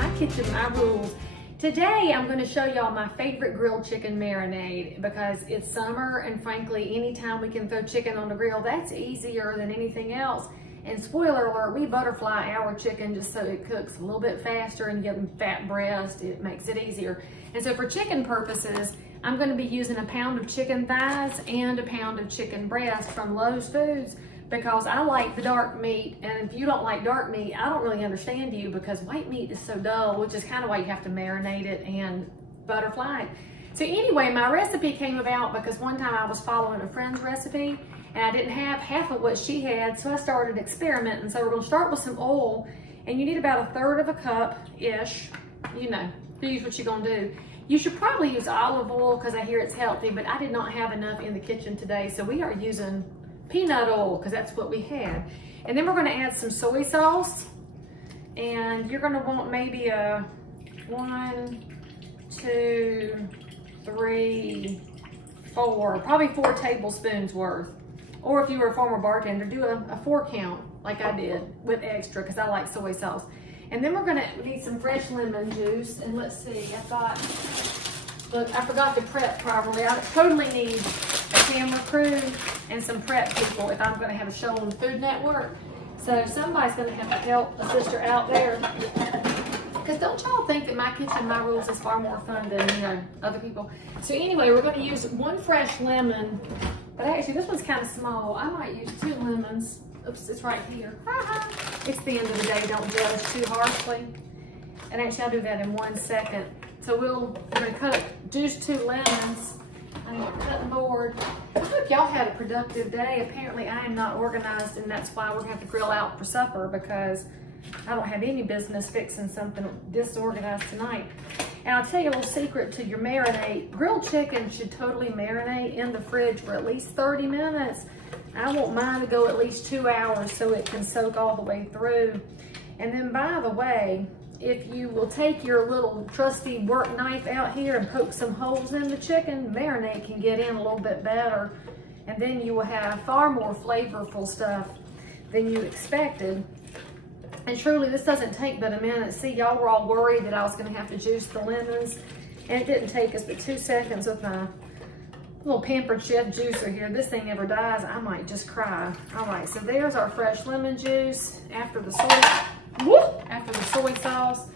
My Kitchen, My Rules. Today I'm going to show y'all my favorite grilled chicken marinade because it's summer and frankly anytime we can throw chicken on the grill, that's easier than anything else. And spoiler alert, we butterfly our chicken just so it cooks a little bit faster and you get them fat breast, it makes it easier. And so for chicken purposes, I'm going to be using a pound of chicken thighs and a pound of chicken breast from Lowe's Foods because I like the dark meat, and if you don't like dark meat, I don't really understand you because white meat is so dull, which is kind of why you have to marinate it and butterfly it. So anyway, my recipe came about because one time I was following a friend's recipe and I didn't have half of what she had, so I started experimenting. So we're going to start with some oil, and you need about 1/3 of a cup-ish. You know, use what you're going to do. You should probably use olive oil because I hear it's healthy, but I did not have enough in the kitchen today, so we are using peanut oil because that's what we had. And then we're going to add some soy sauce, and you're going to want maybe a 1, 2, 3, 4, probably 4 tablespoons worth. Or if you were a former bartender, do a 4 count like I did with extra because I like soy sauce. And then we're going to need some fresh lemon juice. And let's see, look, I forgot to prep properly. I totally need a camera crew and some prep people if I'm going to have a show on the Food Network. So somebody's going to have to help a sister out there. Because don't y'all think that My Kitchen, My Rules is far more fun than, you know, other people? So anyway, we're going to use 1 fresh lemon. But actually, this one's kind of small. I might use 2 lemons. Oops, it's right here. It's the end of the day. Don't judge too harshly. And actually, I'll do that in 1 second. So we're going to juice 2 lemons. I'm going to cut the board. I hope y'all had a productive day. Apparently, I am not organized, and that's why we're going to have to grill out for supper because I don't have any business fixing something disorganized tonight. And I'll tell you a little secret to your marinade. Grilled chicken should totally marinate in the fridge for at least 30 minutes. I want mine to go at least 2 hours so it can soak all the way through. And then by the way, if you will take your little trusty work knife out here and poke some holes in the chicken, marinade can get in a little bit better. And then you will have far more flavorful stuff than you expected. And truly, this doesn't take but a minute. See, y'all were all worried that I was going to have to juice the lemons. And it didn't take us but 2 seconds with my little pampered chef juicer here. This thing never dies. I might just cry. All right, so there's our fresh lemon juice after the soy sauce.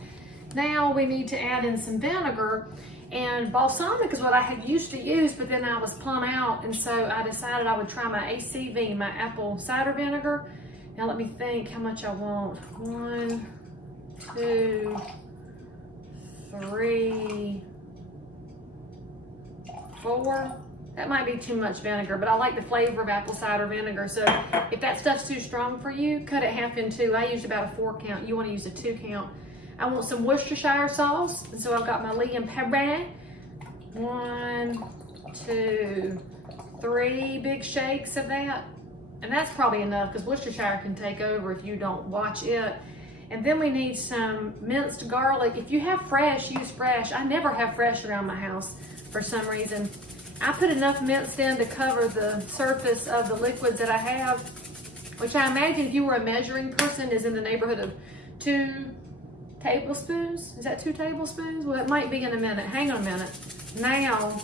Now we need to add in some vinegar. And balsamic is what I had used to use, but then I was plumb out. And so I decided I would try my ACV, my apple cider vinegar. Now let me think how much I want. 1, 2, 3, 4. That might be too much vinegar, but I like the flavor of apple cider vinegar. So if that stuff's too strong for you, cut it half in 2. I used about a 4 count. You want to use a 2 count. I want some Worcestershire sauce, and so I've got my Lea Perrins. 1, 2, 3 big shakes of that. And that's probably enough because Worcestershire can take over if you don't watch it. And then we need some minced garlic. If you have fresh, use fresh. I never have fresh around my house for some reason. I put enough minced in to cover the surface of the liquids that I have, which I imagine if you were a measuring person is in the neighborhood of 2 tablespoons. Is that 2 tablespoons? Well, it might be in a minute. Hang on a minute. Now,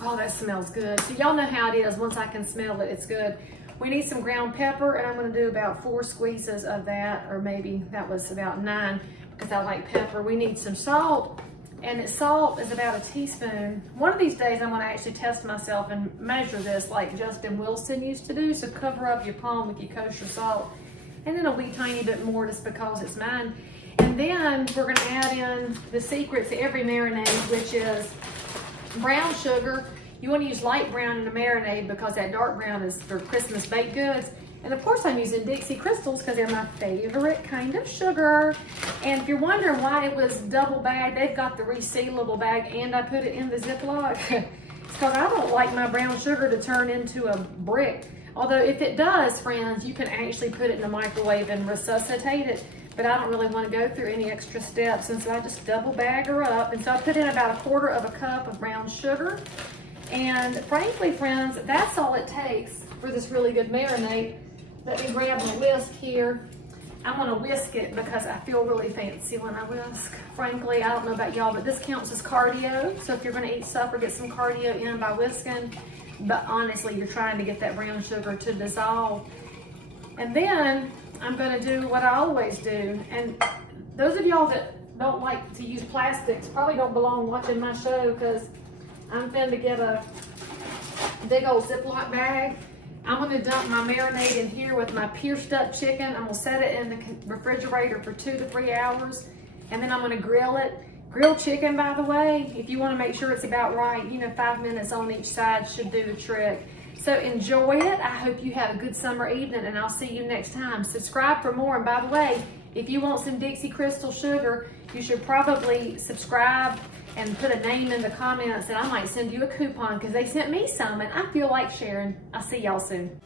oh, that smells good. So y'all know how it is. Once I can smell it, it's good. We need some ground pepper, and I'm going to do about 4 squeezes of that, or maybe that was about 9 because I like pepper. We need some salt, and salt is about a teaspoon. One of these days I'm going to actually test myself and measure this like Justin Wilson used to do, so cover up your palm with your kosher salt, and then a wee tiny bit more just because it's mine. And then we're going to add in the secret to every marinade, which is brown sugar. You want to use light brown in a marinade because that dark brown is for Christmas baked goods. And of course I'm using Dixie Crystals because they're my favorite kind of sugar. And if you're wondering why it was double bagged, they've got the resealable bag and I put it in the Ziploc. It's because I don't like my brown sugar to turn into a brick. Although if it does, friends, you can actually put it in the microwave and resuscitate it. But I don't really want to go through any extra steps, and so I just double bag her up. And so I put in about 1/4 of a cup of brown sugar. And frankly, friends, that's all it takes for this really good marinade. Let me grab my whisk here. I'm gonna whisk it because I feel really fancy when I whisk. Frankly, I don't know about y'all, but this counts as cardio. So if you're gonna eat supper, get some cardio in by whisking. But honestly, you're trying to get that brown sugar to dissolve. And then I'm gonna do what I always do. And those of y'all that don't like to use plastics probably don't belong watching my show, because I'm finna get a big old Ziploc bag. I'm gonna dump my marinade in here with my pierced up chicken. I'm gonna set it in the refrigerator for 2 to 3 hours, and then I'm gonna grill it. Grilled chicken, by the way, if you wanna make sure it's about right, you know, 5 minutes on each side should do the trick. So enjoy it. I hope you have a good summer evening, and I'll see you next time. Subscribe for more. And by the way, if you want some Dixie Crystal Sugar, you should probably subscribe and put a name in the comments, and I might send you a coupon because they sent me some and I feel like sharing. I'll see y'all soon.